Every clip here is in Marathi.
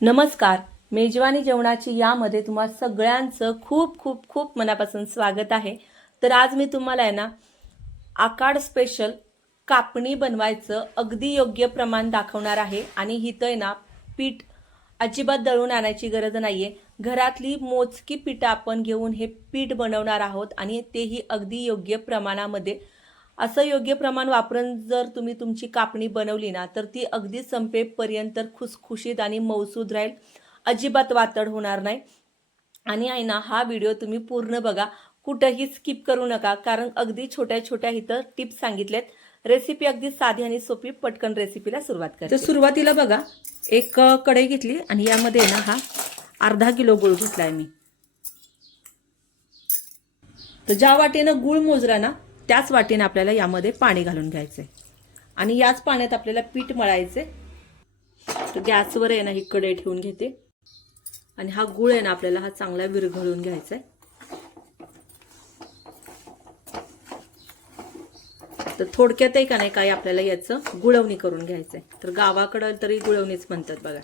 नमस्कार. मेजवानी जेवणाची यामध्ये तुम्हा सगळ्यांचं खूप खूप खूप मनापासून स्वागत आहे. तर आज मी तुम्हाला आहे ना आकाड स्पेशल कापणी बनवायचं अगदी योग्य प्रमाण दाखवणार आहे. आणि इथं आहे ना पीठ अजिबात दळून आणायची गरज नाही आहे घरातली मोजकी पीठं आपण घेऊन हे पीठ बनवणार आहोत आणि तेही अगदी योग्य प्रमाणामध्ये असं योग्य प्रमाण वापरून जर तुम्ही तुमची कापणी बनवली ना तर ती अगदी संपेपर्यंत खुसखुशीत आणि मौसूद राहील. अजिबात वातड होणार नाही. आणि आहे ना हा व्हिडिओ तुम्ही पूर्ण बघा. कुठंही स्किप करू नका कारण अगदी छोट्या छोट्या इथं टिप्स सांगितलेत. रेसिपी अगदी साधी आणि सोपी पटकन रेसिपीला सुरुवात करते. तर सुरुवातीला बघा एक कढई घेतली आणि यामध्ये ना हा अर्धा किलो गुळ घेतलाय मी. तर ज्या वाटेनं गुळ मोजला ना त्याच वाटीने आपल्याला यामध्ये पाणी घालून घ्यायचं आहे आणि याच पाण्यात आपल्याला पीठ मळायचे तर गॅसवर आहे ना ही कढई ठेवून घेते. आणि हा गुळ आहे ना आपल्याला हा चांगला विरघळून घ्यायचा आहे तर थोडक्यात आहे का नाही काय आपल्याला याचं गुळवणी करून घ्यायचं आहे तर गावाकडं तरी गुळवणीच म्हणतात बघा.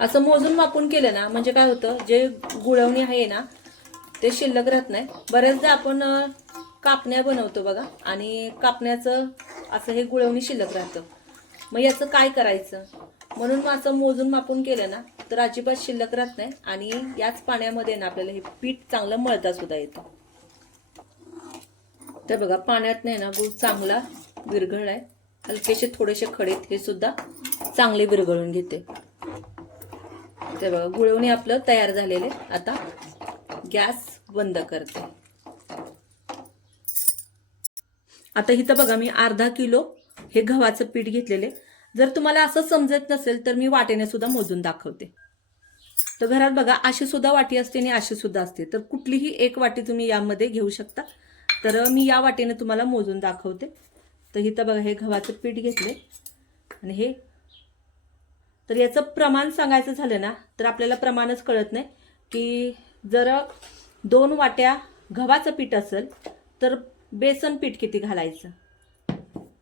असं मोजून मापून केलं ना म्हणजे काय होतं जे गुळवणी आहे ना ते शिल्लक राहत नाही. बऱ्याचदा आपण कापण्या बनवतो बघा आणि कापण्याचं असं हे गुळवणी शिल्लक राहतं. मग याचं काय करायचं? म्हणून मग असं मोजून मापून केलं ना तर अजिबात शिल्लक राहत नाही आणि याच पाण्यामध्ये ना आपल्याला हे पीठ चांगलं मळता सुद्धा येतं. तर बघा पाण्यात नाही ना गूळ चांगला विरघळ आहे हलकेसे थोडेसे खडेत हे सुद्धा चांगले विरघळून घेते. ते बघा गुळवणी आपलं तयार झालेले आता गॅस बंद करते. आता इथं बघा मी अर्धा किलो हे गव्हाचं पीठ घेतलेले. जर तुम्हाला असं समजत नसेल तर मी वाटेने सुद्धा मोजून दाखवते. तर घरात बघा अशी सुद्धा वाटी असते आणि अशी सुद्धा असते. तर कुठलीही एक वाटी तुम्ही यामध्ये घेऊ शकता. तर मी या वाटेने तुम्हाला मोजून दाखवते. तर इथं बघा हे गव्हाचं पीठ घेतले. आणि हे तर याचं प्रमाण सांगायचं झालं ना तर आपल्याला प्रमाणच कळत नाही की जर दोन वाट्या गव्हाचं पीठ असेल तर बेसन पीठ किती घालायचं?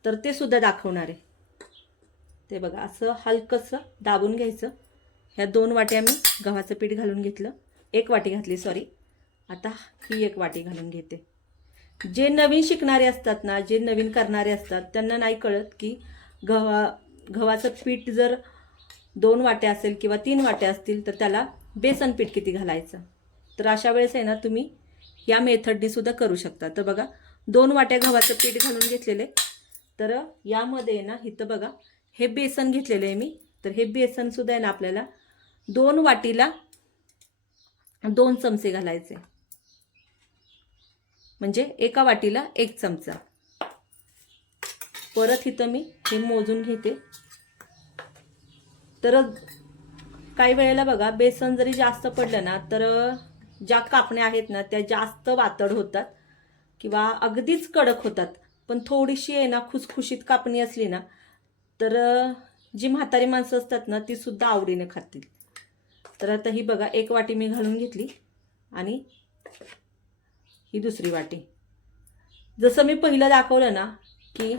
तर ते सुद्धा दाखवणार आहे. ते बघा असं हलकंसं दाबून घ्यायचं. ह्या दोन वाट्या मी गव्हाचं पीठ घालून घेतलं. एक वाटी घातली सॉरी आता ही एक वाटी घालून घेते. जे नवीन शिकणारे असतात ना जे नवीन करणारे असतात त्यांना नाही कळत की गव्हा गव्हाचं पीठ जर दोन वाट्या असेल किंवा तीन वाट्या असतील तर त्याला बेसन पीठ किती घालायचं? तर अशा वेळेस आहे ना तुम्ही या मेथडनी सुद्धा करू शकता. तर बघा दोन वाट्या गव्हाचं पीठ घालून घेतलेले. तर यामध्ये आहे ना इथं बघा हे बेसन घेतलेलं आहे मी. तर हे बेसन सुद्धा आहे ना आपल्याला दोन वाटीला दोन चमचे घालायचे. म्हणजे एका वाटीला एक चमचा. परत इथं मी हे मोजून घेते. तर काही वेळेला बघा बेसन जरी जास्त पडलं ना तर ज्या कापण्या आहेत ना त्या जास्त वातड होतात किंवा अगदीच कडक होतात. पण थोडीशी आहे ना खुसखुशीत कापणी असली ना तर जी म्हातारी माणसं असतात ना ती सुद्धा आवडीने खातील. तर आता ही बघा एक वाटी मी घालून घेतली आणि ही दुसरी वाटी. जसं मी पहिलं दाखवलं ना की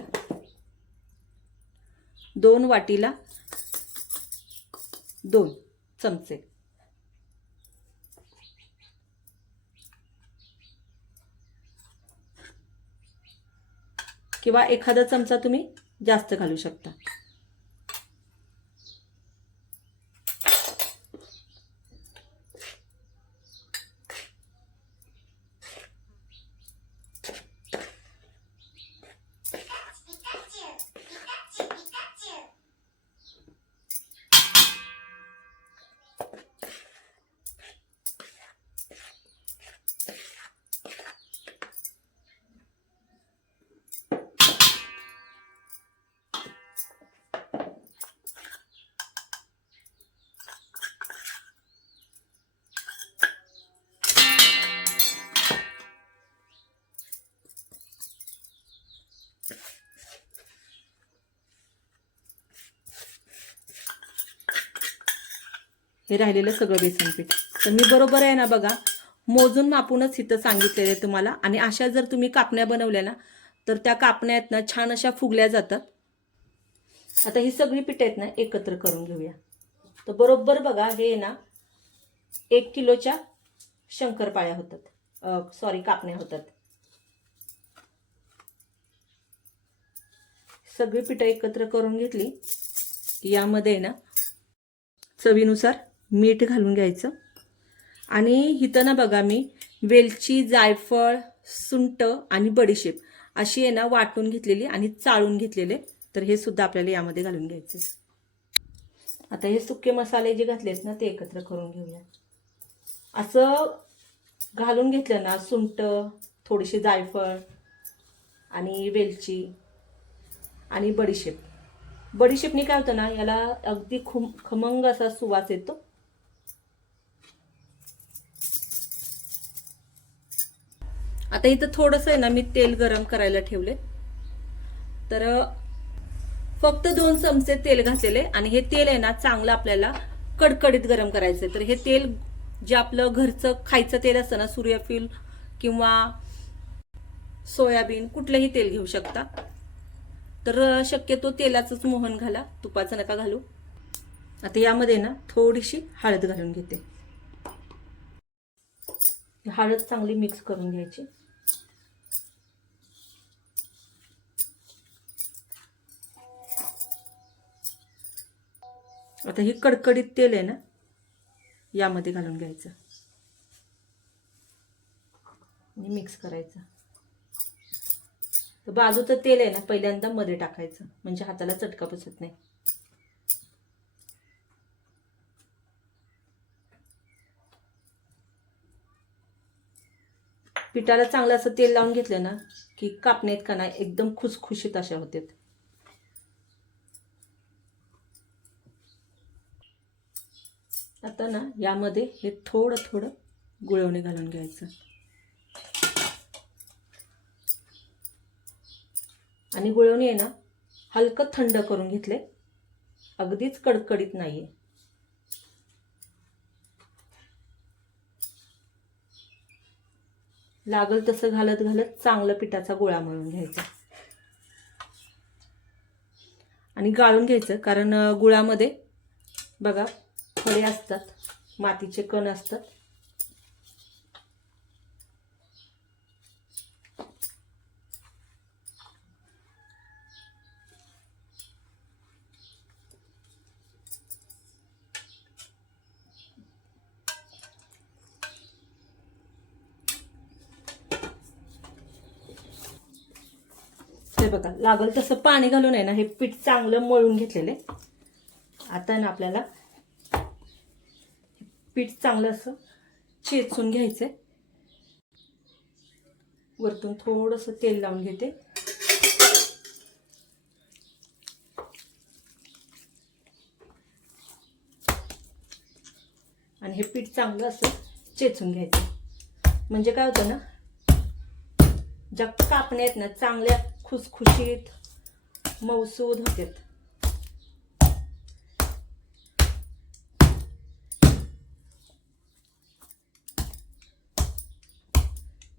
दोन वाटीला दोन चमचे. किंवा एखादा चमचा तुम्ही जास्त घालू शकता. हे राहिलेलं सगळं बेसन पीठ. तर मी बरोबर आहे ना बघा मोजून मापूनच इथं सांगितलेलं आहे तुम्हाला. आणि अशा जर तुम्ही कापण्या बनवल्या ना तर त्या कापण्या आहेत ना छान अशा फुगल्या जातात. आता ही सगळी पीठ आहेत ना एकत्र करून घेऊया. तर बरोबर बघा हे ना एक किलोच्या शंकरपाळ्या होतात. सॉरी कापण्या होतात. सगळी पिठं एकत्र करून घेतली. की यामध्ये ना चवीनुसार मीठ घालून घ्यायचं. आणि इथं ना बघा मी वेलची जायफळ सुंट आणि बडीशेप अशी आहे ना वाटून घेतलेली आणि चाळून घेतलेले. तर हे सुद्धा आपल्याला यामध्ये घालून घ्यायचे आता हे सुके मसाले जे घातलेत ना ते एकत्र करून घेऊया. असं घालून घेतलं ना सुंट थोडीशी जायफळ आणि वेलची आणि बडीशेप. बडीशेपनी काय होतं ना याला अगदी खुम खमंग असा सुवास येतो. आता इथं थोडंसं आहे ना मी तेल गरम करायला ठेवले. तर फक्त दोन चमचे तेल घातलेले आणि हे तेल आहे ना चांगलं आपल्याला कडकडीत गरम करायचं तर हे तेल जे आपलं घरचं खायचं तेल असतं ना सूर्यफूल किंवा सोयाबीन कुठलंही तेल घेऊ शकता. तर शक्यतो तेलाचंच मोहन घाला तुपाचं नका घालू. आता यामध्ये ना थोडीशी हळद घालून घेते. हळद चांगली मिक्स करून घ्यायची. आता हे कडकडीत तेल आहे ना यामध्ये घालून घ्यायचं. आणि मिक्स करायचं. तर बाजूचं तेल आहे ना पहिल्यांदा मध्ये टाकायचं. म्हणजे हाताला चटका बसत नाही. पिठाला चांगलं असं तेल लावून घेतलं ना की कापण्यात का नाही एकदम खुसखुशीत अशा होतात आता ना यामध्ये हे थोडं थोडं गुळवणी घालून घ्यायचं. आणि गुळवणी आहे ना हलकं थंड करून घेतले अगदीच कडकडीत नाहीये. लागल तसं घालत घालत चांगलं पिठाचा गोळा मळून घ्यायचा. आणि गाळून घ्यायचं कारण गुळामध्ये बघा फळे असतात. मातीचे कण असतात. हे बघा लागल तसं पाणी घालून आहे ना हे पीठ चांगलं मळून घेतलेले आता ना आपल्याला पीठ चांगलं असं चेचून घ्यायचंय. वरतून थोडंसं तेल लावून घेते. आणि हे पीठ चांगलं असं चेचून घ्यायचं. म्हणजे काय होतं ना ज्या कापण्या आहेत ना चांगल्या खुसखुशीत मौसूद होतात.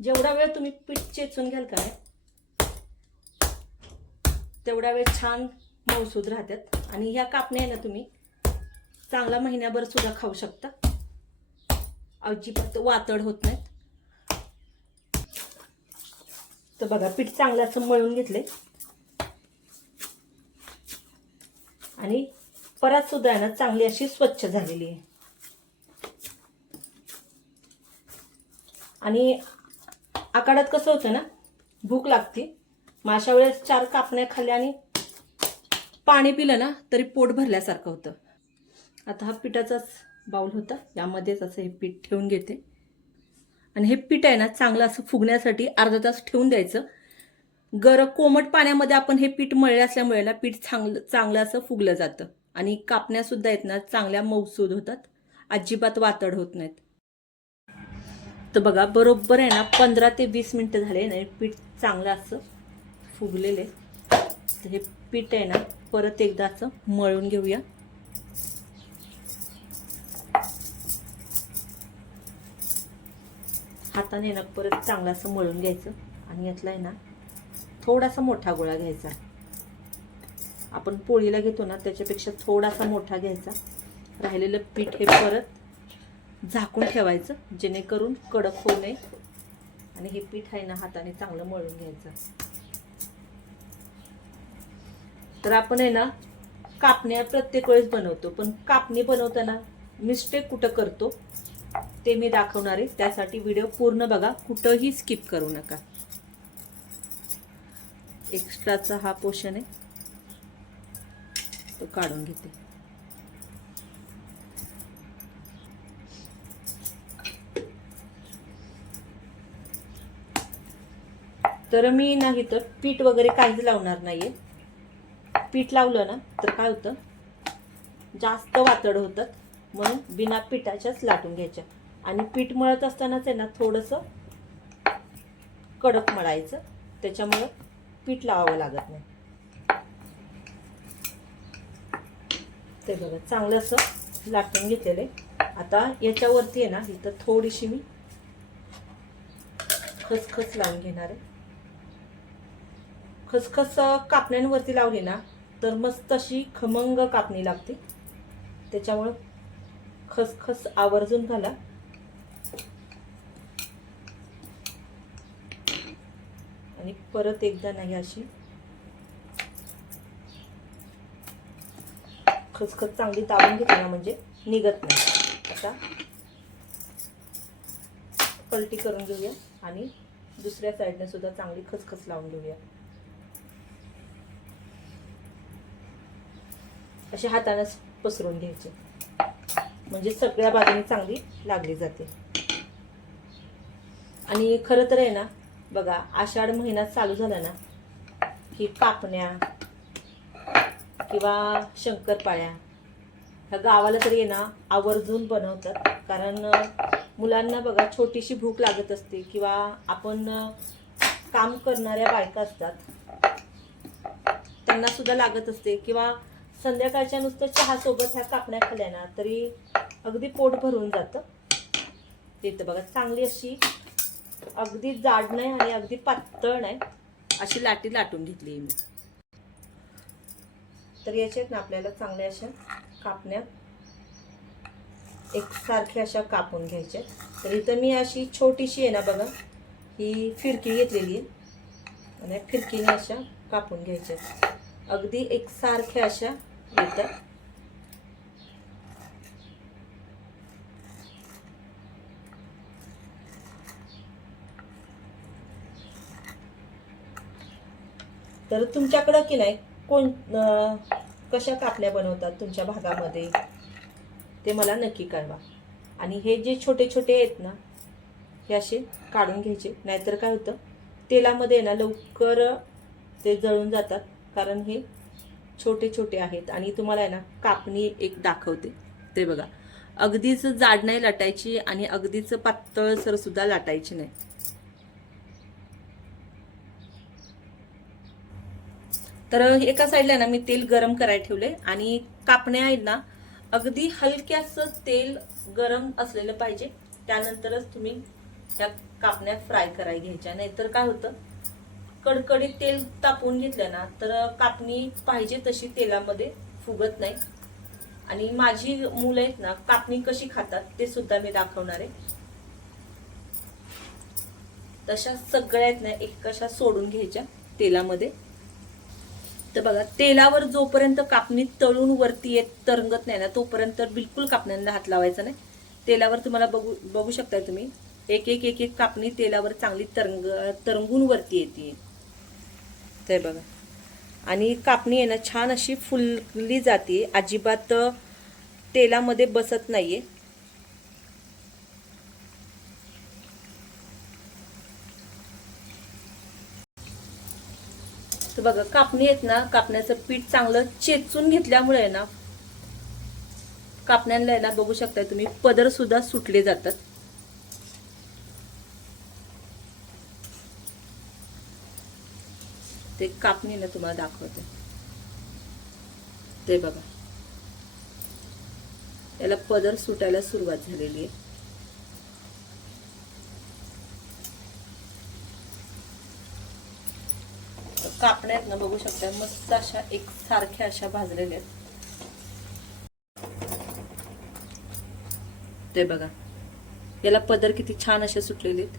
जेवढा वेळ तुम्ही पीठ चेचून घ्याल काय तेवढा वेळ छान मौसूद राहतात. आणि ह्या कापण्या ना तुम्ही चांगला महिन्याभर सुद्धा खाऊ शकता. अजिबात वातड होत नाहीत. तर बघा पीठ चांगलं असं मळून घेतले आणि परत सुद्धा आहे ना चांगली अशी स्वच्छ झालेली आहे. आणि आकाडात कसं होतं ना भूक लागते. मग अशा वेळेस चार कापण्या खाल्ल्या आणि पाणी पिलं ना तरी पोट भरल्यासारखं होतं. आता हा पिठाचाच बाऊल होता. यामध्येच असं हे पीठ ठेवून घेते. आणि हे पीठ आहे ना चांगलं असं फुगण्यासाठी अर्धा तास ठेवून द्यायचं. गर कोमट पाण्यामध्ये आपण हे पीठ मळले असल्यामुळे ना पीठ चांगलं चांगलं असं फुगलं जातं. आणि कापण्यासुद्धा आहेत ना चांगल्या मौसूद होतात. अजिबात वातड होत नाहीत. तर बघा बरोबर आहे ना पंधरा ते वीस मिनटं झाले ना पीठ चांगलं असं फुगलेले तर हे पीठ आहे ना परत एकदा असं मळून घेऊया. हाताने ना परत चांगलं असं मळून घ्यायचं. आणि यातला आहे ना थोडासा मोठा गोळा घ्यायचा. आपण पोळीला घेतो ना त्याच्यापेक्षा थोडासा मोठा घ्यायचा. राहिलेलं पीठ हे परत झाकून ठेवायचं जेणेकरून कडक होऊ नये. आणि हे पीठ आहे ना हाताने चांगलं मळून घ्यायचं. तर आपण आहे ना कापण्या प्रत्येक वेळेस बनवतो पण कापणी बनवताना मिस्टेक कुठं करतो ते मी दाखवणार आहे. त्यासाठी व्हिडिओ पूर्ण बघा कुठंही स्किप करू नका. एक्स्ट्राचा हा पोषण आहे. तो काढून घेते. तर मी नाही तर पीठ वगैरे काहीच लावणार नाही आहे पीठ लावलं ना तर काय होतं? जास्त वातड होतात. म्हणून बिना पिठाच्याच लाटून घ्यायच्या. आणि पीठ मळत असतानाच आहे ना थोडंसं कडक मळायचं. त्याच्यामुळं पीठ लावावं लागत नाही. ते बघा चांगलं असं लाटून घेतलेलं आहे. आता याच्यावरती आहे ना इथं थोडीशी मी खसखस लावून घेणार आहे. खसखस कापण्यांवरती लावली ना तर मस्त अशी खमंग कापणी लागते. त्याच्यामुळं खसखस आवर्जून घाला. आणि परत एकदा नाही अशी खसखस चांगली दाबून घेतली ना म्हणजे निघत नाही. आता पलटी करून घेऊया आणि दुसऱ्या साईडने सुद्धा चांगली खसखस लावून घेऊया. असे हातानेच पसरून घ्यायचे. म्हणजे सगळ्या बाजूने चांगली लागली जाते. आणि खरं तर आहे ना बघा आषाढ महिना चालू झाला ना की कापण्या किंवा शंकरपाळ्या ह्या गावाला तरी ना आवर्जून बनवतात. कारण मुलांना बघा छोटीशी भूक लागत असते किंवा आपण काम करणाऱ्या बायका असतात त्यांना सुद्धा लागत असते किंवा संध्याकाळच्या नुसतं चहा सोबत ह्या कापण्या खाल्ल्या ना तरी अगदी पोट भरून जातं. तिथं बघा चांगली अशी अगदी जाड नाही आणि अगदी पातळ नाही. अशी लाटी लाटून घेतली आहे मी. तर याच्यात ना आपल्याला चांगल्या अशा कापण्या एकसारख्या अशा कापून घ्यायच्या. तर इथं मी अशी छोटीशी आहे ना बघा ही फिरकी घेतलेली आहे. आणि फिरकीने अशा कापून घ्यायच्या. अगदी एकसारख्या अशा येतं. तर तुमच्याकडं की नाही कोण कशा कापल्या बनवतात तुमच्या भागामध्ये? ते मला नक्की कळवा. आणि हे जे छोटे छोटे आहेत ना हे असे काढून घ्यायचे. नाहीतर काय होतं तेलामध्ये ना लवकर ते जळून जातात. कारण हे छोटे छोटे आहेत आणि तुम्हाला आहे ना कापणी एक दाखवते. ते बघा. अगदीच जाड नाही लाटायची आणि अगदीच पातळसर सुद्धा लाटायची नाही. तर एका साईडला ना मी तेल गरम करायला ठेवले आणि कापण्या आहेत ना अगदी हलक्याच तेल गरम असलेलं पाहिजे. त्यानंतरच तुम्ही त्या कापण्या फ्राय करायला घ्यायच्या. नाहीतर काय होतं कडकडीत तेल तापवून घेतलं ना तर कापणी पाहिजे तशी तेलामध्ये फुगत नाही. आणि माझी मुलं आहेत ना कापणी कशी खातात ते सुद्धा मी दाखवणार आहे. तशा सगळ्या आहेत ना एक कशा सोडून घ्यायच्या तेलामध्ये. तर बघा तेलावर जोपर्यंत कापणी तळून वरती येत तरंगत नाही ना तोपर्यंत बिलकुल कापण्यांना हात लावायचा नाही. तेलावर तुम्हाला बघू बघू शकताय तुम्ही. एक एक एक एक कापणी तेलावर चांगली तरंग तरंगून वरती येते. ते बघा. आणि कापणी आहे ना छान अशी फुलली जाते. अजिबात तेलामध्ये बसत नाहीये. तर बघा कापणी आहेत ना कापण्याचं पीठ चांगलं चेचून घेतल्यामुळे ना कापण्याला आहे ना बघू शकताय तुम्ही पदर सुद्धा सुटले जातात. ते कापणीला तुम्हाला दाखवते. ते बघा. याला पदर सुटायला सुरुवात झालेली आहे. कापण्या आहेत ना बघू शकता मस्त अशा एक सारख्या अशा भाजलेल्या आहेत. ते बघा. याला पदर किती छान असे सुटलेले आहेत.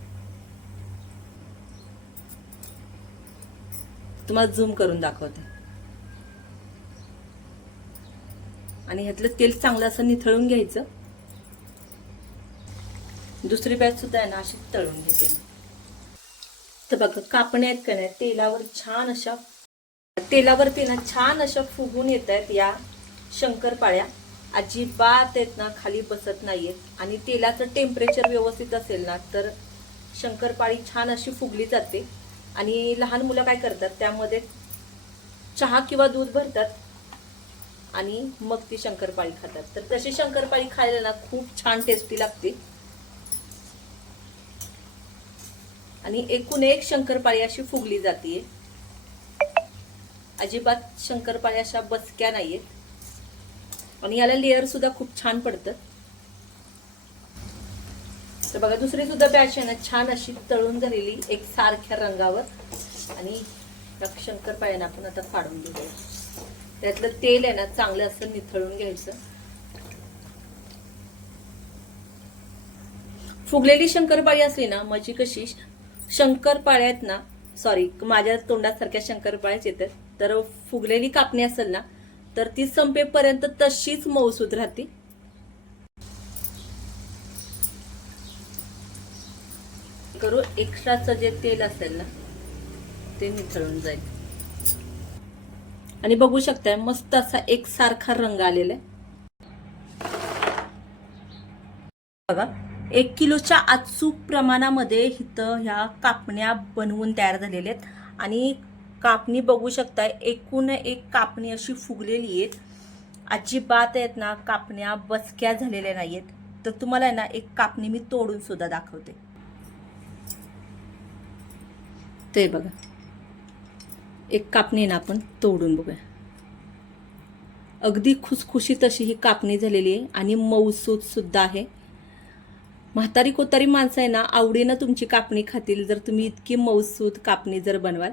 तुम्हाला झूम करून दाखवते. आणि ह्यातलं तेल चांगलं असं निथळून घ्यायचं. दुसरी बॅच सुद्धा आहे ना अशी तळून घेते तर बघा कापण्या आहेत का नाही तेलावर छान अशा तेलावरती ना छान अशा फुगून येत आहेत या शंकरपाळ्या. अजिबात आहेत ना खाली बसत नाहीयेत. आणि तेलाचं टेम्परेचर व्यवस्थित असेल ना तर शंकरपाळी छान अशी फुगली जाते. आणि लहान मुलं काय करतात त्यामध्ये चहा किंवा दूध भरतात आणि मग ती शंकरपाळी खातात. तर तशी शंकरपाळी खायला ना खूप छान टेस्टी लागते. आणि एकूण एक शंकरपाळी अशी फुगली जाते. अजिबात शंकरपाळी अशा बसक्या नाहीयेत. आणि याला लेअर सुद्धा खूप छान पडतं. तर बघा दुसरी सुद्धा बॅच आहे ना छान अशी तळून झालेली एक सारख्या रंगावर. आणि शंकर शंकरपाळ्यानं आपण आता फाडून घेऊया त्यातलं तेल आहे ना चांगलं असं निथळून घ्यायचं. फुगलेली शंकरपाळी असली ना माझी कशी शंकरपाळ्यात आहेत ना सॉरी माझ्या तोंडासारख्या शंकरपाळ्याच येतात. तर फुगलेली कापणी असेल ना तर ती संपेपर्यंत तशीच मऊसूद राहते. करू. एक्स्ट्राचं जे तेल असेल ना ते निथळून जाईल. आणि बघू शकताय मस्त असा एकसारखा रंग आलेला आहे. बघा एक किलोच्या अचूक प्रमाणामध्ये इथं ह्या कापण्या बनवून तयार झालेल्या आहेत. आणि कापणी बघू शकताय एकूण एक कापणी अशी फुगलेली आहेत. अजिबात आहेत ना कापण्या बसक्या झालेल्या नाहीयेत. तर तुम्हाला आहे ना एक कापणी मी तोडून सुद्धा दाखवते. ते बघा. एक कापणी ना आपण तोडून बघूया. अगदी खुसखुशीत अशी ही कापणी झालेली आहे आणि मऊसूतसुद्धा आहे. म्हातारी कोतारी माणसं आहे ना आवडीनं तुमची कापणी खातील जर तुम्ही इतकी मऊसूत कापणी जर बनवाल.